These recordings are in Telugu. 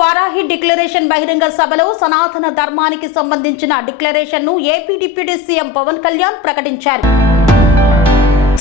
వారాహి డిక్లరేషన్ బహిరంగ సభలో సనాతన ధర్మానికి సంబంధించిన డిక్లరేషన్ ను AP deputy CM Pawan Kalyan ప్రకటించారు.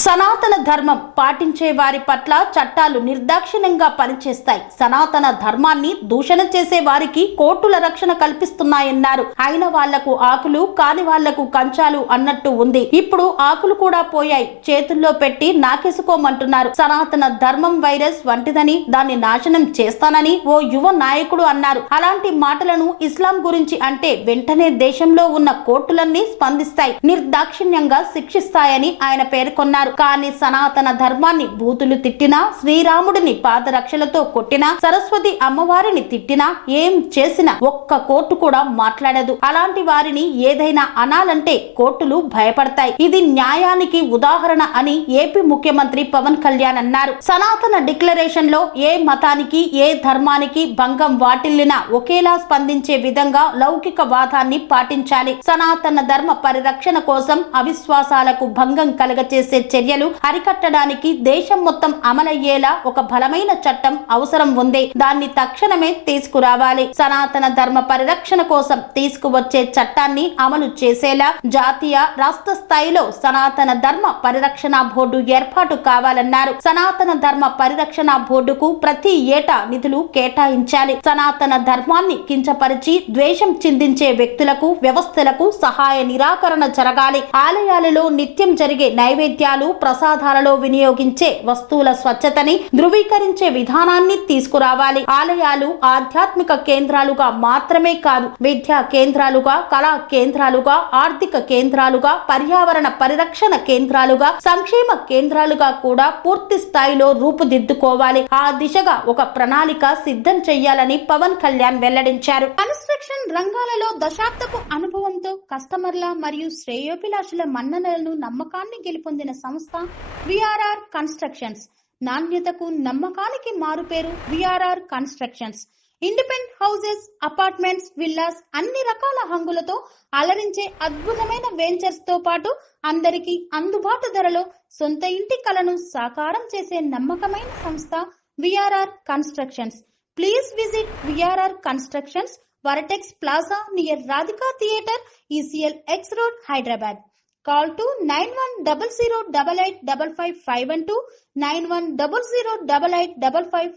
సనాతన ధర్మం పాటించే వారి పట్ల చట్టాలు నిర్దాక్షిణ్యంగా పనిచేస్తాయి. సనాతన ధర్మాన్ని దూషణ చేసే వారికి కోర్టుల రక్షణ కల్పిస్తున్నాయన్నారు. అయిన వాళ్లకు ఆకులు, కాని వాళ్లకు కంచాలు అన్నట్టు ఉంది. ఇప్పుడు ఆకులు కూడా పోయాయి, చేతుల్లో పెట్టి నాకేసుకోమంటున్నారు. సనాతన ధర్మం వైరస్ వంటిదని, దాన్ని నాశనం చేస్తానని ఓ యువ నాయకుడు అన్నారు. అలాంటి మాటలను ఇస్లాం గురించి అంటే వెంటనే దేశంలో ఉన్న కోర్టులన్నీ స్పందిస్తాయి, నిర్దాక్షిణ్యంగా శిక్షిస్తాయని ఆయన పేర్కొన్నారు. కానీ సనాతన ధర్మాన్ని బూతులు తిట్టినా, శ్రీరాముడిని పాదరక్షలతో కొట్టినా, సరస్వతి అమ్మవారిని తిట్టినా, ఏం చేసినా ఒక్క కోర్టు కూడా మాట్లాడదు. అలాంటి వారిని ఏదైనా అనాలంటే కోర్టులు భయపడతాయి. ఇది న్యాయానికి ఉదాహరణ అని ఏపీ ముఖ్యమంత్రి పవన్ కళ్యాణ్ అన్నారు. సనాతన డిక్లరేషన్ లో ఏ మతానికి, ఏ ధర్మానికి భంగం వాటిల్లినా ఒకేలా స్పందించే విధంగా లౌకిక వాదాన్ని పాటించాలి. సనాతన ధర్మ పరిరక్షణ కోసం అవిశ్వాసాలకు భంగం కలగచేసే చర్యలు అరికట్టడానికి దేశం మొత్తం అమలయ్యేలా ఒక బలమైన చట్టం అవసరం ఉంది. దాన్ని తక్షణమే తీసుకురావాలి. సనాతన ధర్మ పరిరక్షణ కోసం తీసుకువచ్చే చట్టాన్ని అమలు చేసేలా జాతీయ, రాష్ట్ర స్థాయిలో సనాతన ధర్మ పరిరక్షణ బోర్డు ఏర్పాటు కావాలన్నారు. సనాతన ధర్మ పరిరక్షణ బోర్డుకు ప్రతి ఏటా నిధులు కేటాయించాలి. సనాతన ధర్మాన్ని కించపరిచి ద్వేషం చిందించే వ్యక్తులకు, వ్యవస్థలకు సహాయ నిరాకరణ జరగాలి. ఆలయాలలో నిత్యం జరిగే నైవేద్యాలు, ప్రసాదాలలో వినియోగించే వస్తువుల స్వచ్ఛతని ధృవీకరించే విధానాన్ని తీసుకురావాలి. ఆలయాలు ఆధ్యాత్మిక కేంద్రాలుగా మాత్రమే కాదు, విద్యా కేంద్రాలుగా, కళా కేంద్రాలుగా, ఆర్థిక కేంద్రాలుగా, పర్యావరణ పరిరక్షణ కేంద్రాలుగా, సంక్షేమ కేంద్రాలుగా కూడా పూర్తి స్థాయిలో రూపుదిద్దుకోవాలి. ఆ దిశగా ఒక ప్రణాళిక సిద్ధం చేయాలని పవన్ కళ్యాణ్ వెల్లడించారు. కన్స్ట్రక్షన్ రంగాలలో దశాబ్దపు అనుభవంతో కస్టమర్ల మరియు శ్రేయోభిలాషుల మన్ననలను, నమ్మకాన్ని గెలుపొందిన సంస్థ విఆర్ఆర్ కన్స్ట్రక్షన్స్. నాణ్యతకు, నమ్మకానికి మారుపేరు VRR constructions. Independent houses, apartments, villas అన్ని రకాల హంగులతో అలరించే అద్భుతమైన వెంచర్స్ తో పాటు అందరికీ అందుబాటు ధరలో సొంత ఇంటి కలను సాకారం చేసే నమ్మకమైన సంస్థ VRR constructions. Please visit VRR constructions, వరటెక్స్ plaza near Radhika theatre, ECL X Road, Hyderabad. Call to 9100885551 91008855.